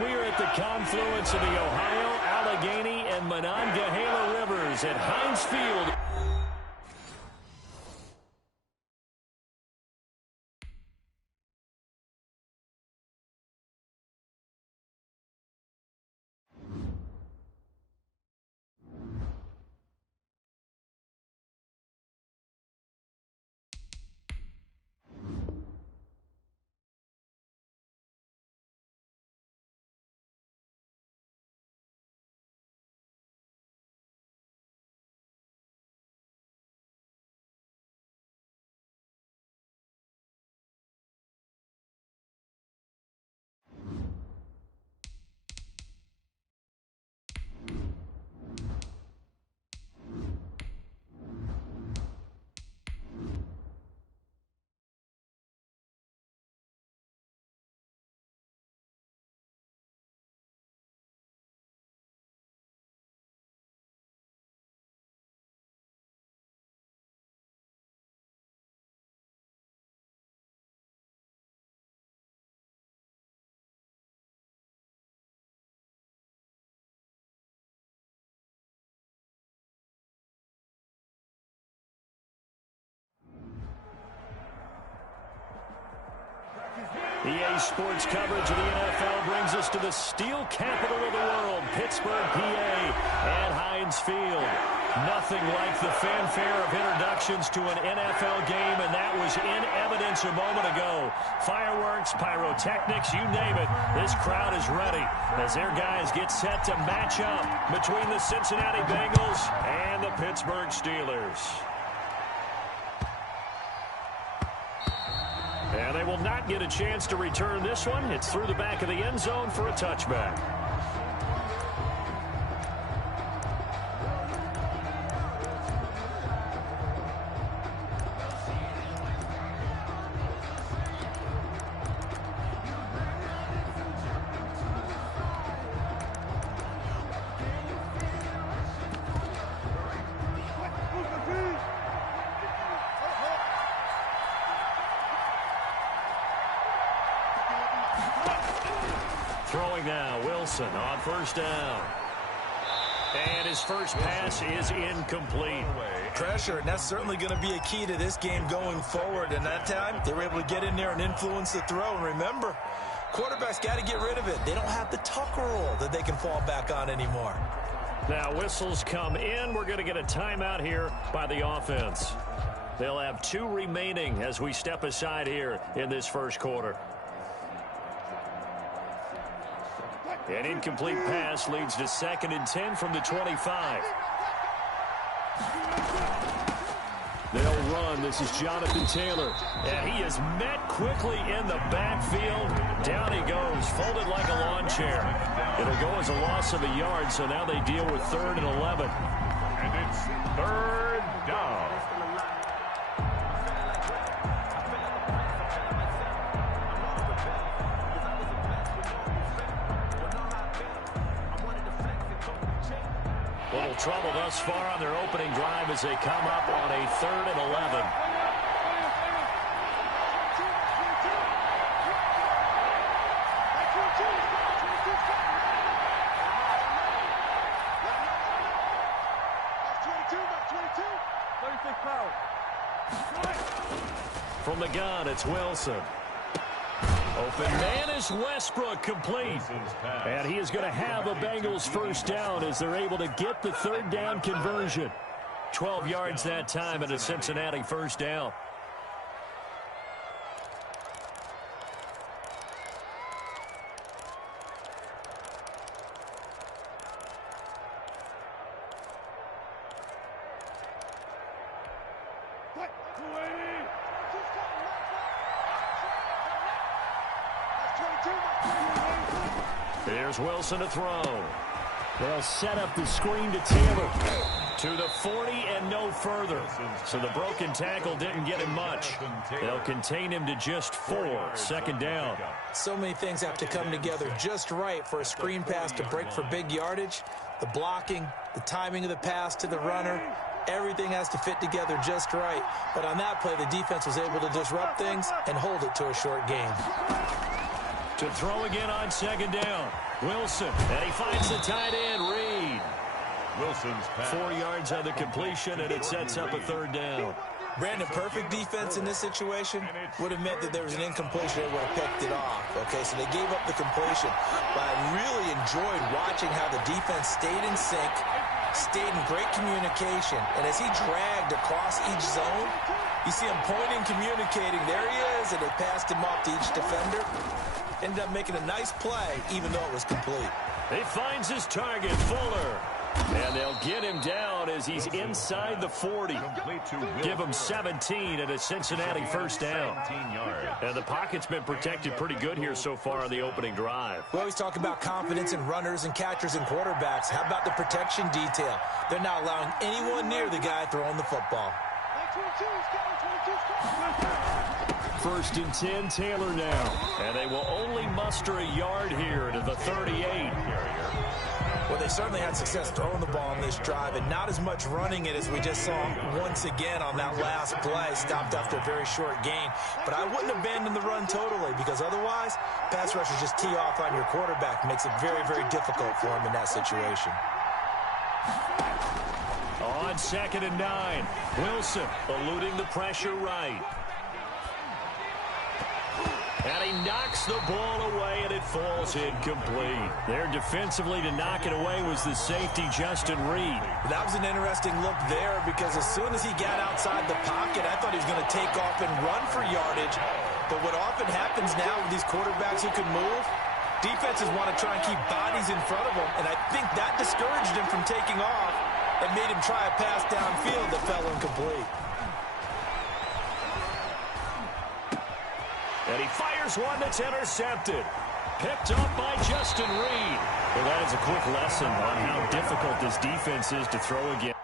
We are at the confluence of the Ohio, Allegheny, and Monongahela Rivers at Heinz Field. EA Sports coverage of the NFL brings us to the steel capital of the world, Pittsburgh, PA, at Heinz Field. Nothing like the fanfare of introductions to an NFL game, and that was in evidence a moment ago. Fireworks, pyrotechnics, you name it. This crowd is ready as their guys get set to match up between the Cincinnati Bengals and the Pittsburgh Steelers. And they will not get a chance to return this one. It's through the back of the end zone for a touchback. Throwing now, Wilson on first down. And his first pass is incomplete. Pressure, and that's certainly going to be a key to this game going forward. And that time, they were able to get in there and influence the throw. And remember, quarterbacks got to get rid of it. They don't have the Tucker rule that they can fall back on anymore. Now whistles come in. We're going to get a timeout here by the offense. They'll have 2 remaining as we step aside here in this first quarter. An incomplete pass leads to 2nd and 10 from the 25. They'll run. This is Jonathan Taylor. And he is met quickly in the backfield. Down he goes, folded like a lawn chair. It'll go as a loss of a yard, so now they deal with 3rd and 11. And it's 3rd down. Little trouble thus far on their opening drive as they come up on a 3rd and 11. From the gun, it's Wilson. Open man is Westbrook, complete. And he is going to have a Bengals first down as they're able to get the 3rd down conversion. 12 yards that time and a Cincinnati first down. Here's Wilson to throw. They'll set up the screen to Taylor. To the 40 and no further. So the broken tackle didn't get him much. They'll contain him to just 4. 2nd down. So many things have to come together just right for a screen pass to break for big yardage. The blocking, the timing of the pass to the runner, everything has to fit together just right. But on that play, the defense was able to disrupt things and hold it to a short game. To throw again on second down. Wilson, and he finds the tight end, Reed. Wilson's pass. 4 yards on the completion, and it sets up a third down. Brandon, perfect defense in this situation would have meant that there was an incompletion. They would have picked it off. Okay, so they gave up the completion. But I really enjoyed watching how the defense stayed in sync, stayed in great communication. And as he dragged across each zone, you see him pointing, communicating. There he is, and they passed him off to each defender. Ended up making a nice play, even though it was complete. He finds his target, Fuller. And they'll get him down as he's inside the 40. Give him 17 and a Cincinnati first down. And the pocket's been protected pretty good here so far on the opening drive. We always talk about confidence in runners and catchers and quarterbacks. How about the protection detail? They're not allowing anyone near the guy throwing the football. First and 10, Taylor now. And they will only muster a yard here to the 38. Well, they certainly had success throwing the ball on this drive and not as much running it as we just saw once again on that last play. Stopped after a very short gain. But I wouldn't abandon the run totally because otherwise, pass rushers just tee off on your quarterback. Makes it very, very difficult for him in that situation. On second and 9, Wilson eluding the pressure right. And he knocks the ball away, and it falls incomplete. There defensively to knock it away was the safety, Justin Reed. That was an interesting look there because as soon as he got outside the pocket, I thought he was going to take off and run for yardage. But what often happens now with these quarterbacks who can move, defenses want to try and keep bodies in front of them, and I think that discouraged him from taking off and made him try a pass downfield that fell incomplete. And he fires one that's intercepted. Picked up by Justin Reed. Well, that is a quick lesson on how difficult this defense is to throw again.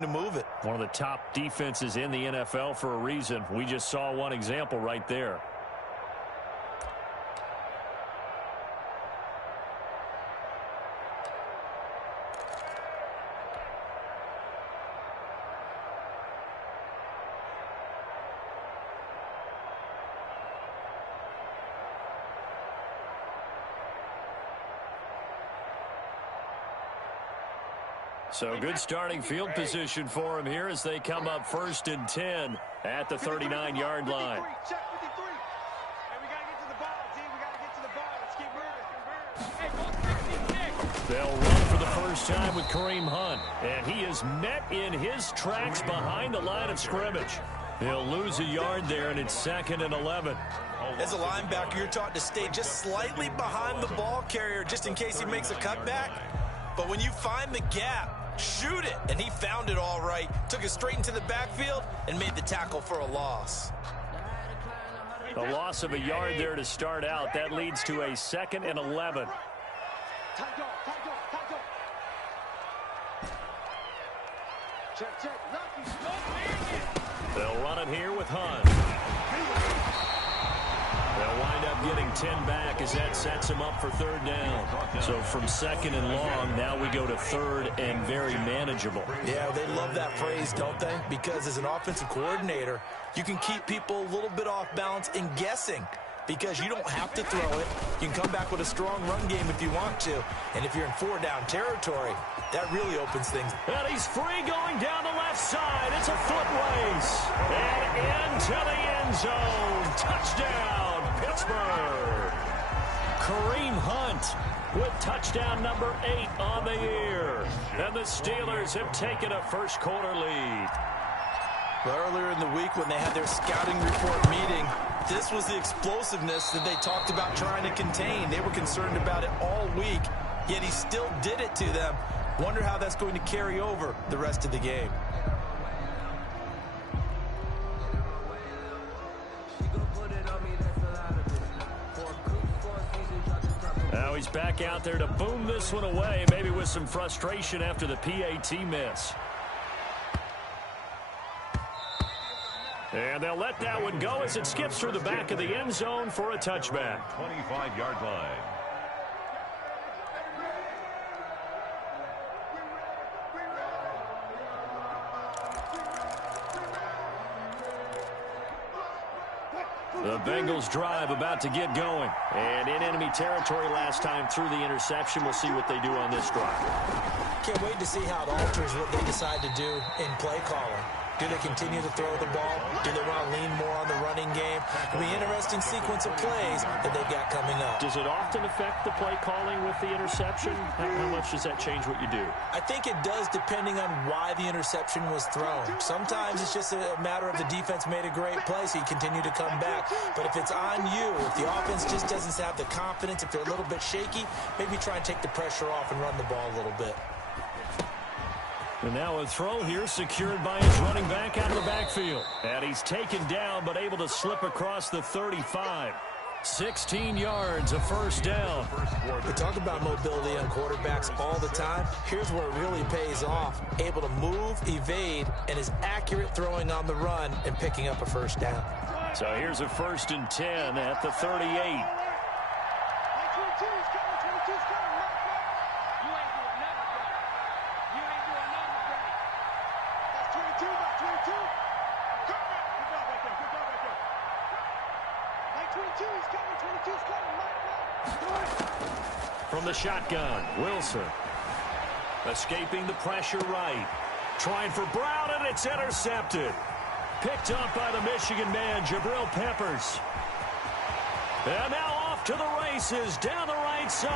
To move it. One of the top defenses in the NFL for a reason. We just saw one example right there. So good starting field position for him here as they come up first and 10 at the 39-yard line. They'll run for the first time with Kareem Hunt, and he is met in his tracks behind the line of scrimmage. He'll lose a yard there, and it's 2nd and 11. As a linebacker, you're taught to stay just slightly behind the ball carrier just in case he makes a cutback. But when you find the gap, shoot it. And he found it all right. Took it straight into the backfield and made the tackle for a loss. A loss of a yard there to start out. That leads to a 2nd and 11. They'll run it here with Hunt. They'll wind up getting 10 back as that sets him up for 3rd down. So from 2nd and long, now we go to 3rd and very manageable. Yeah, they love that phrase, don't they? Because as an offensive coordinator, you can keep people a little bit off balance and guessing because you don't have to throw it. You can come back with a strong run game if you want to. And if you're in 4-down territory, that really opens things. And he's free going down the left side. It's a foot race. And into the end zone. Touchdown. Pittsburgh. Kareem Hunt with touchdown number 8 on the year. And the Steelers have taken a first quarter lead. Well, earlier in the week when they had their scouting report meeting, this was the explosiveness that they talked about trying to contain. They were concerned about it all week, yet he still did it to them. Wonder how that's going to carry over the rest of the game. Now he's back out there to boom this one away, maybe with some frustration after the PAT miss. And they'll let that one go as it skips through the back of the end zone for a touchback. 25-yard line. The Bengals drive about to get going. And in enemy territory last time through the interception. We'll see what they do on this drive. Can't wait to see how it alters what they decide to do in play calling. Do they continue to throw the ball? Do they want to lean more on the running game? It'll be an interesting sequence of plays that they've got coming up. Does it often affect the play calling with the interception? How much does that change what you do? I think it does depending on why the interception was thrown. Sometimes it's just a matter of the defense made a great play, so you continue to come back. But if it's on you, if the offense just doesn't have the confidence, if they're a little bit shaky, maybe try and take the pressure off and run the ball a little bit. And now a throw here secured by his running back out of the backfield. And he's taken down but able to slip across the 35. 16 yards, a first down. We talk about mobility on quarterbacks all the time. Here's where it really pays off. Able to move, evade, and is accurate throwing on the run and picking up a first down. So here's a 1st and 10 at the 38. From the shotgun, Wilson. Escaping the pressure right. Trying for Brown, and it's intercepted. Picked up by the Michigan man, Jabril Peppers. And now off to the races down the right side.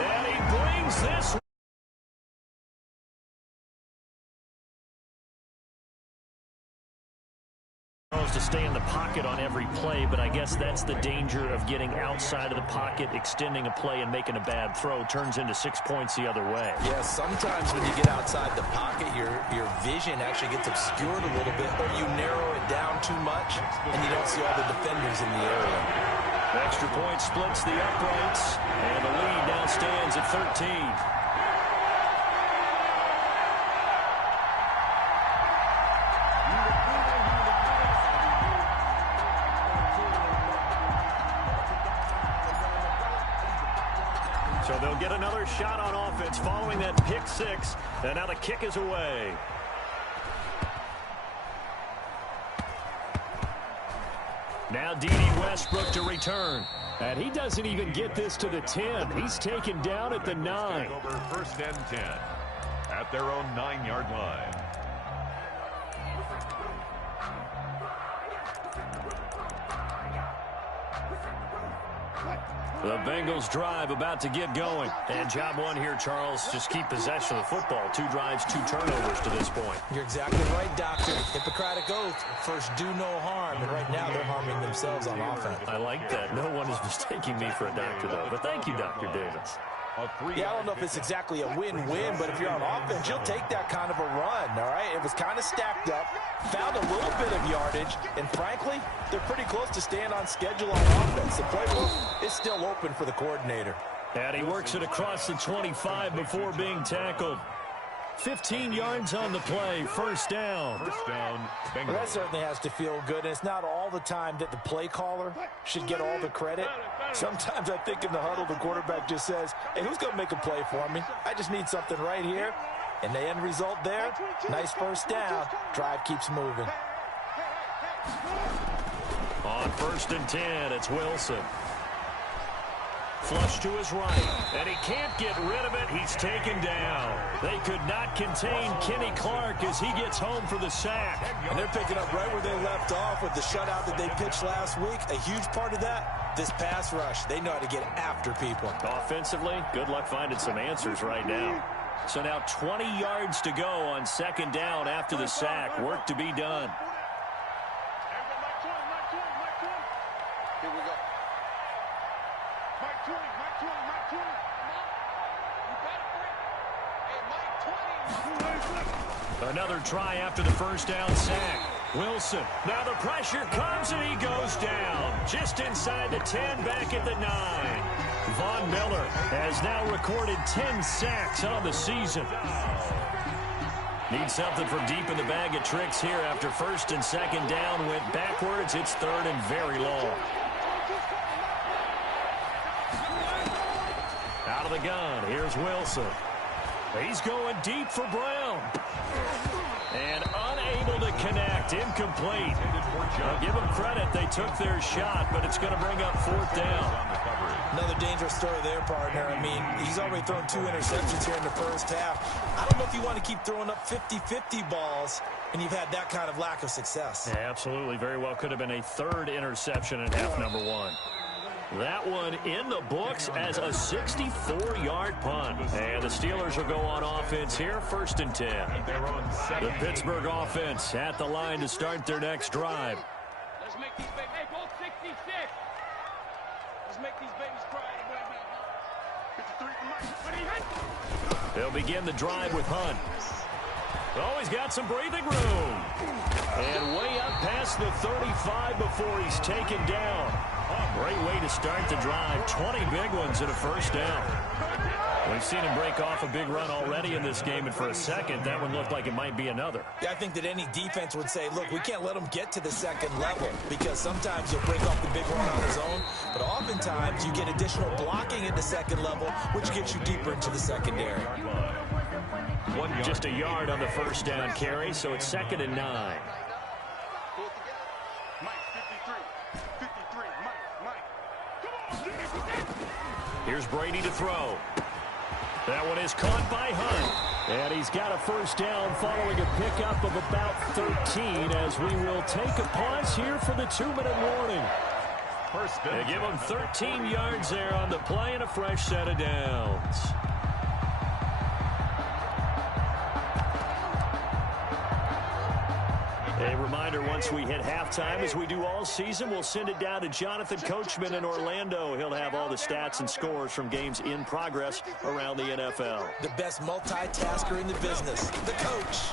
And he brings this to stay in the pocket on every play, but I guess that's the danger of getting outside of the pocket, extending a play and making a bad throw. Turns into 6 points the other way. Yeah, sometimes when you get outside the pocket, your vision actually gets obscured a little bit, or you narrow it down too much, and you don't see all the defenders in the area. Extra point splits the uprights, and the lead now stands at 13. So they'll get another shot on offense following that pick six. And now the kick is away. Now D.D. Westbrook to return. And he doesn't even get this to the 10. He's taken down at the 9. Over 1st and 10 at their own 9-yard line. The Bengals drive about to get going. And job one here, Charles, just keep possession of the football. 2 drives, 2 turnovers to this point. You're exactly right, Doctor. Hippocratic oath. First, do no harm. And right now, they're harming themselves on offense. I like that. No one is mistaking me for a doctor, though. But thank you, Dr. Davis. Yeah, I don't know if it's exactly a win-win, but if you're on offense, you'll take that kind of a run, all right? It was kind of stacked up, found a little bit of yardage, and frankly, they're pretty close to staying on schedule on offense. The playbook is still open for the coordinator. And he works it across the 25 before being tackled. 15 yards on the play, first down. First down, Bengals. Well, that certainly has to feel good, and it's not all the time that the play caller should get all the credit. Sometimes I think in the huddle, the quarterback just says, hey, who's going to make a play for me? I just need something right here. And the end result there, nice first down. Drive keeps moving. On 1st and 10, it's Wilson. Flush to his right, and he can't get rid of it. He's taken down. They could not contain Kenny Clark as he gets home for the sack. And they're picking up right where they left off with the shutout that they pitched last week. A huge part of that, this pass rush. They know how to get after people. Offensively, good luck finding some answers right now. So now 20 yards to go on second down after the sack. Work to be done. Here we go. Mike 20, Mike 20, Mike 20. You got it, Hey, Mike 20. Another try after the first down sack. Wilson. Now the pressure comes and he goes down. Just inside the 10, back at the 9. Von Miller has now recorded 10 sacks on the season. Need something from deep in the bag of tricks here after first and second down went backwards. It's third and very long. Out of the gun, here's Wilson. He's going deep for Brown. And unable to connect, incomplete. I'll give them credit, they took their shot, but it's going to bring up fourth down. Another dangerous story there, partner. I mean, he's already thrown 2 interceptions here in the first half. I don't know if you want to keep throwing up 50-50 balls and you've had that kind of lack of success. Yeah, absolutely. Very well could have been a third interception in half number 1. That one in the books as a 64-yard punt. And the Steelers will go on offense here, first and 10. The Pittsburgh offense at the line to start their next drive. Let's make these babies. Hey, go 66. Let's make these babies cry. 53 They'll begin the drive with Hunt. Oh, he's got some breathing room. And way up past the 35 before he's taken down. Great way to start the drive. 20 big ones and a first down. We've seen him break off a big run already in this game, and for a second, that one looked like it might be another. Yeah, I think that any defense would say, look, we can't let him get to the second level because sometimes he'll break off the big run on his own, but oftentimes you get additional blocking at the second level, which gets you deeper into the secondary. Just a yard on the first down carry, so it's second and 9. Here's Brady to throw. That one is caught by Hunt. And he's got a first down following a pickup of about 13 as we will take a pause here for the 2-minute warning. They give him 13 yards there on the play and a fresh set of downs. A reminder, once we hit halftime, as we do all season, we'll send it down to Jonathan Coachman in Orlando. He'll have all the stats and scores from games in progress around the NFL. The best multitasker in the business, the coach.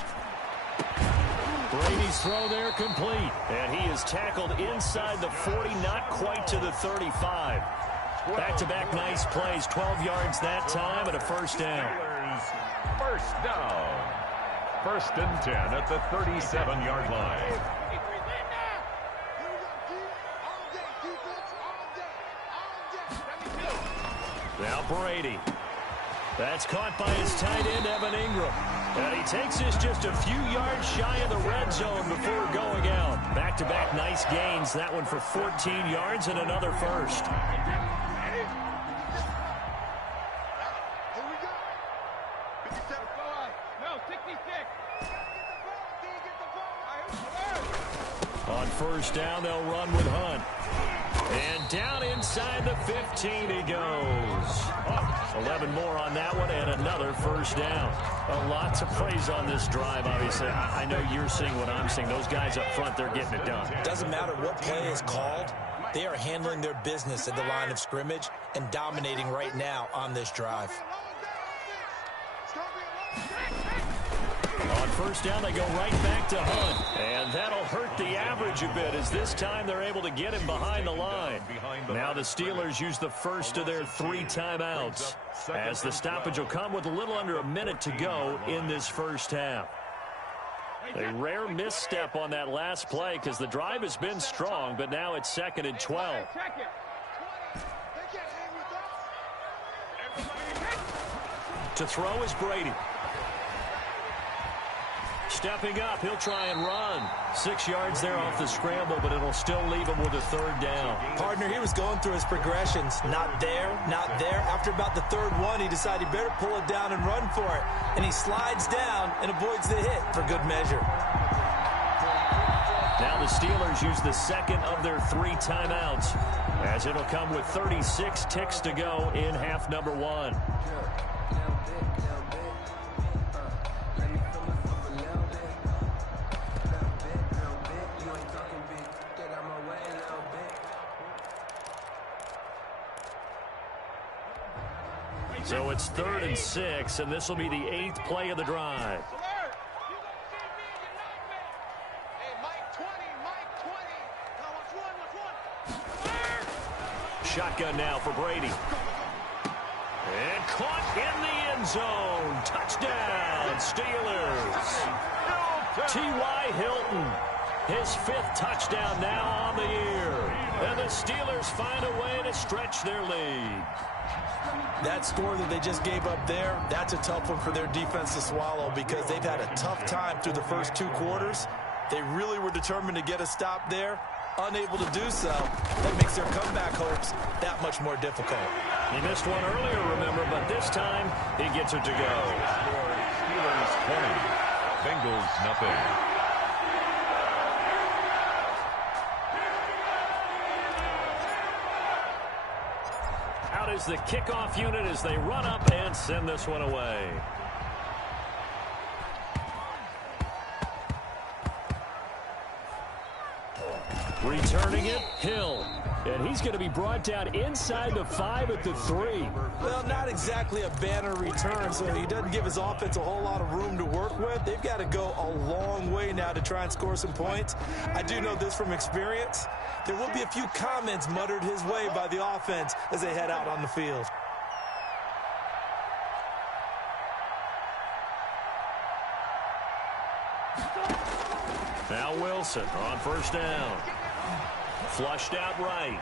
Brady's throw there complete. And he is tackled inside the 40, not quite to the 35. Back-to-back nice plays, 12 yards that time and a first down. First down. First and 10 at the 37-yard line. Now Brady. That's caught by his tight end, Evan Ingram. And he takes this just a few yards shy of the red zone before going out. Back-to-back nice gains. That one for 14 yards and another first. On first down, they'll run with Hunt. And down inside the 15 he goes. 11 more on that one and another first down. Lots of praise on this drive, obviously. I know you're seeing what I'm seeing. Those guys up front, they're getting it done. Doesn't matter what play is called. They are handling their business at the line of scrimmage and dominating right now on this drive. On first down, they go right back to Hunt. And that'll hurt the average a bit as this time they're able to get him behind the line. Now the Steelers use the first of their 3 timeouts as the stoppage will come with a little under a minute to go in this first half. A rare misstep on that last play because the drive has been strong, but now it's second and 12. To throw is Brady. Stepping up, he'll try and run. 6 yards there off the scramble, but it'll still leave him with a third down. Partner, he was going through his progressions. Not there, not there. After about the third one, he decided he better pull it down and run for it. And he slides down and avoids the hit for good measure. Now the Steelers use the second of their 3 timeouts as it'll come with 36 ticks to go in half number 1. So it's 3rd and 6, and this will be the 8th play of the drive. Shotgun now for Brady. And caught in the end zone. Touchdown, Steelers. T.Y. Hilton, his 5th touchdown now on the year. And the Steelers find a way to stretch their lead. That score that they just gave up there, that's a tough one for their defense to swallow because they've had a tough time through the first 2 quarters. They really were determined to get a stop there. Unable to do so, that makes their comeback hopes that much more difficult. He missed one earlier, remember, but this time he gets it to go. Steelers 20, Bengals nothing. Out is the kickoff unit as they run up and send this one away. Returning it, Hill. And he's going to be brought down inside the 5 at the 3. Well, not exactly a banner return, so he doesn't give his offense a whole lot of room to work with. They've got to go a long way now to try and score some points. I do know this from experience. There will be a few comments muttered his way by the offense as they head out on the field. Now Wilson on 1st down. Flushed out right.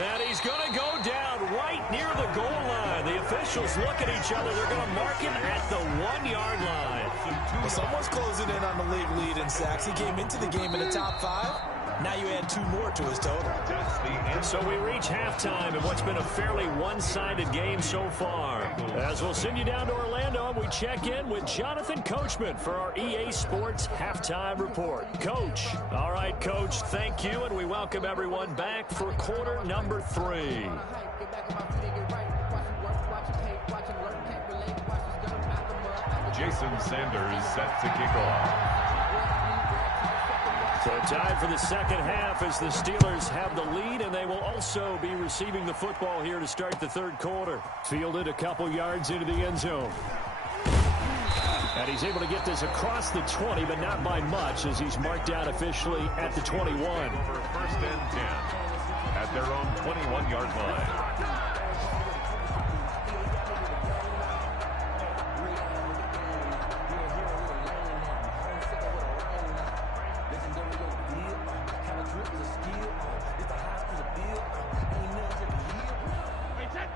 And he's going to go down right near the goal line. The officials look at each other. They're going to mark him at the 1-yard line. Well, someone's closing in on the league lead in sacks. He came into the game in the top 5. Now you add 2 more to his total. So we reach halftime in what's been a fairly one-sided game so far. As we'll send you down to Orlando, and we check in with Jonathan Coachman for our EA Sports Halftime Report. Coach. All right, Coach, thank you, and we welcome everyone back for quarter number 3. Jason Sanders set to kick off. So tied for the second half as the Steelers have the lead, and they will also be receiving the football here to start the 3rd quarter. Fielded a couple yards into the end zone. And he's able to get this across the 20, but not by much as he's marked out officially at the 21. For 1st and 10 at their own 21-yard line.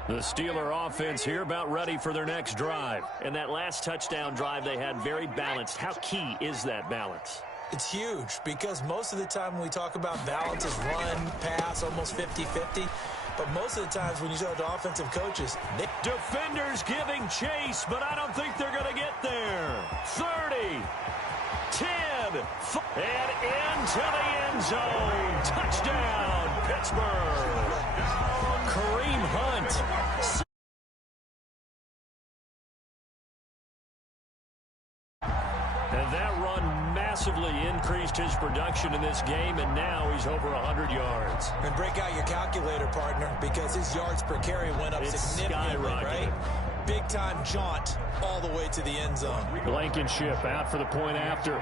The Steeler offense here about ready for their next drive. And that last touchdown drive they had very balanced. How key is that balance? It's huge because most of the time when we talk about balance is run, pass, almost 50-50. But most of the times when you talk to offensive coaches, defenders giving chase, but I don't think they're going to get there. 30, 10, and into the end zone. Touchdown, Pittsburgh. Kareem Hunt. And that run massively increased his production in this game, and now he's over 100 yards. And break out your calculator, partner, because his yards per carry went up significantly, right? Big-time jaunt all the way to the end zone. Blankenship out for the point after.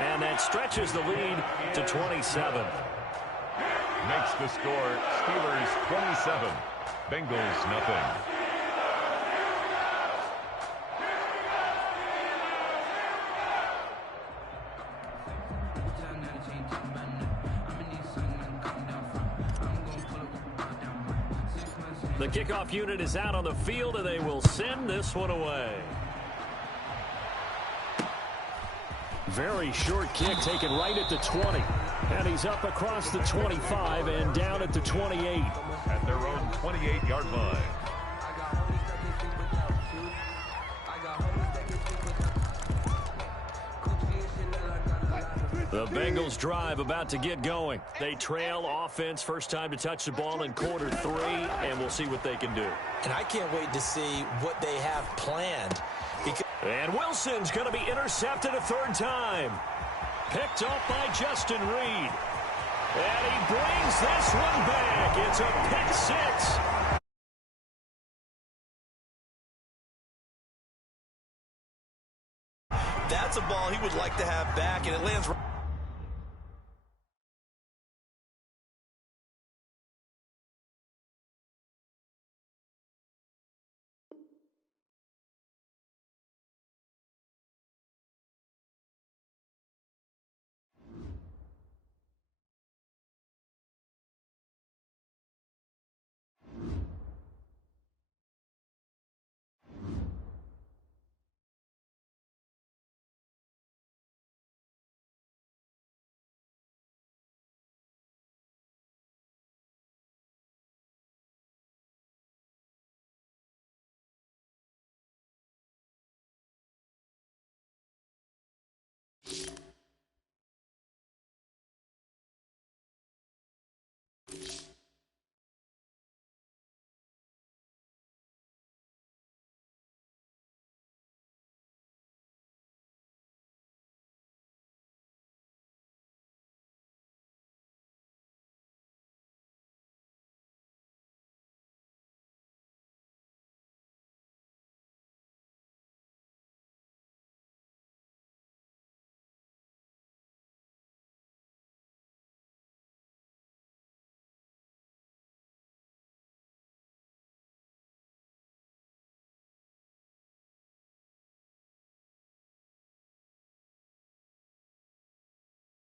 And that stretches the lead to 27. Makes the score Steelers 27, Bengals nothing. The kickoff unit is out on the field, and they will send this one away. Very short kick taken right at the 20. And he's up across the 25 and down at the 28. At their own 28-yard line. The Bengals drive about to get going. They trail offense, first time to touch the ball in quarter 3, and we'll see what they can do. And I can't wait to see what they have planned. Because And Wilson's going to be intercepted a third time. Picked off by Justin Reed. And he brings this one back. It's a pick six. That's a ball he would like to have back, and it lands right.